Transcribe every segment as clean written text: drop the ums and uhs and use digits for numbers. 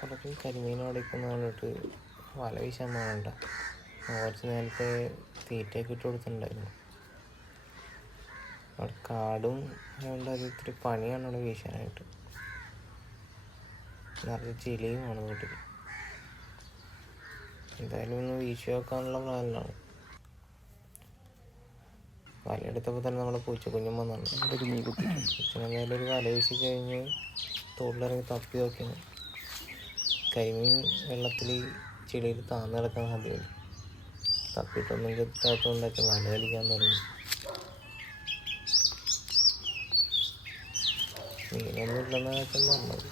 കുറച്ച് കരിമീൻ ഓടിക്കുന്ന കണ്ടിട്ട് വല വീശാൻ പോകണ്ട. കുറച്ച് നേരത്തെ തീറ്റയൊക്കെ ഇട്ട് കൊടുത്തിട്ടുണ്ടായിരുന്നു. അവിടെ കാടും അതുകൊണ്ട് അത് ഇത്തിരി പണിയാണ് അവിടെ വീശാനായിട്ട്. നിറച്ച് ചിലിയും ആണ് വീട്ടിൽ. എന്തായാലും ഒന്ന് വീശി വെക്കാനുള്ള പ്ലാനിലാണ്. വലയെടുത്തപ്പോൾ തന്നെ നമ്മുടെ പൂച്ചക്കുഞ്ഞും വന്നാണ്. എന്തായാലും ഒരു വല വീശി കഴിഞ്ഞ് തോട്ടിലിറങ്ങി തപ്പി നോക്കിയാണ്. കരിമീൻ വെള്ളത്തിൽ ചെളിയിൽ താന്ന് കിടക്കാൻ സാധ്യതയില്ല. തപ്പിയിട്ടൊന്നും കിട്ടാത്തതുകൊണ്ടൊക്കെ വല വലിക്കാൻ തുടങ്ങി. മീനൊന്നും ഇല്ലെന്ന കാര്യം പറഞ്ഞത്.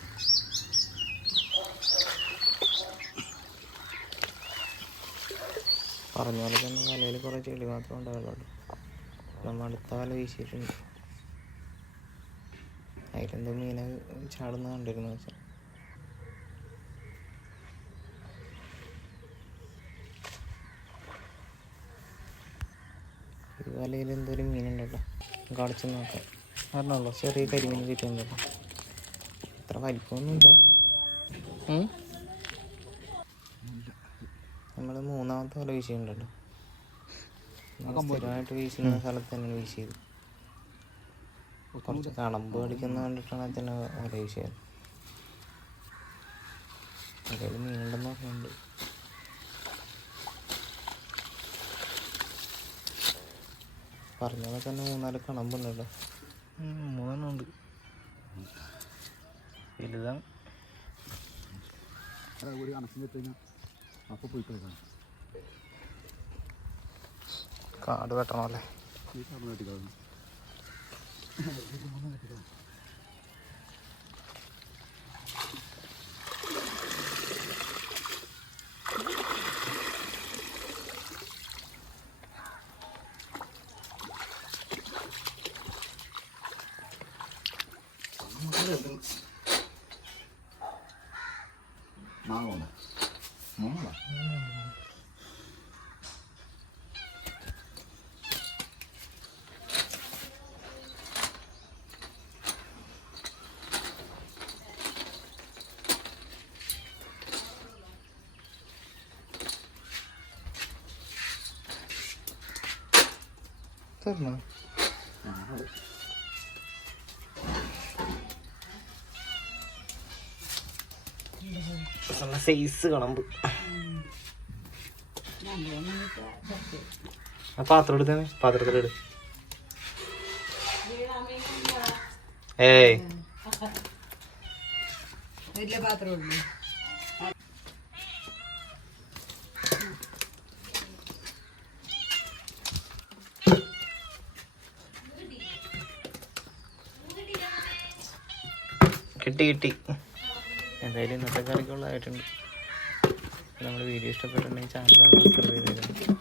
പറഞ്ഞ പോലെ തന്നെ വലയിൽ കുറേ ചെളി മാത്രം ഉണ്ടാവുള്ളൂ. നമ്മൾ അടുത്ത വല വീശിയിട്ടുണ്ട്. അതിലെന്തോ മീനെ ചാടുന്ന കണ്ടിരുന്നു വെച്ചാൽ. ഈ വലയിൽ എന്തോരു മീനുണ്ടല്ലോ, കാണിച്ചു നോക്കാം. പറഞ്ഞല്ലോ ചെറിയ കരിമീൻ കിട്ടുന്നുണ്ടല്ലോ. അത്ര വലിപ്പമൊന്നുമില്ല. നമ്മൾ മൂന്നാമത്തെ വല വീശിയിട്ടുണ്ടല്ലോ. സ്ഥിരമായിട്ട് വീശുന്ന സ്ഥലത്ത് തന്നെ വീശിയത്. കുറച്ച് കണമ്പ് കടിക്കുന്ന കണ്ടിട്ടാണ് തന്നെ വല വീശിയത്. അതിൽ മീനുണ്ടെന്ന് പറഞ്ഞിട്ടുണ്ട്. പറഞ്ഞാൽ തന്നെ 3-4 കണമ്പുണ്ടല്ലോ. 3 ഉണ്ട്. വലുതാണ്. കാട് വെട്ടണം അല്ലേ? നല്ല സൈസ് കണമ്പ്. പാത്രം എടുത്തേ, പാത്രത്തിലിട്. ഏയ് കിട്ടി. എന്തായാലും ഇന്നത്തെ കറിക്കുള്ളതായിട്ടുണ്ട്. നമ്മുടെ വീഡിയോ ഇഷ്ടപ്പെട്ടിട്ടുണ്ടെങ്കിൽ ചാനൽ സബ്സ്ക്രൈബ് ചെയ്തേക്കണം.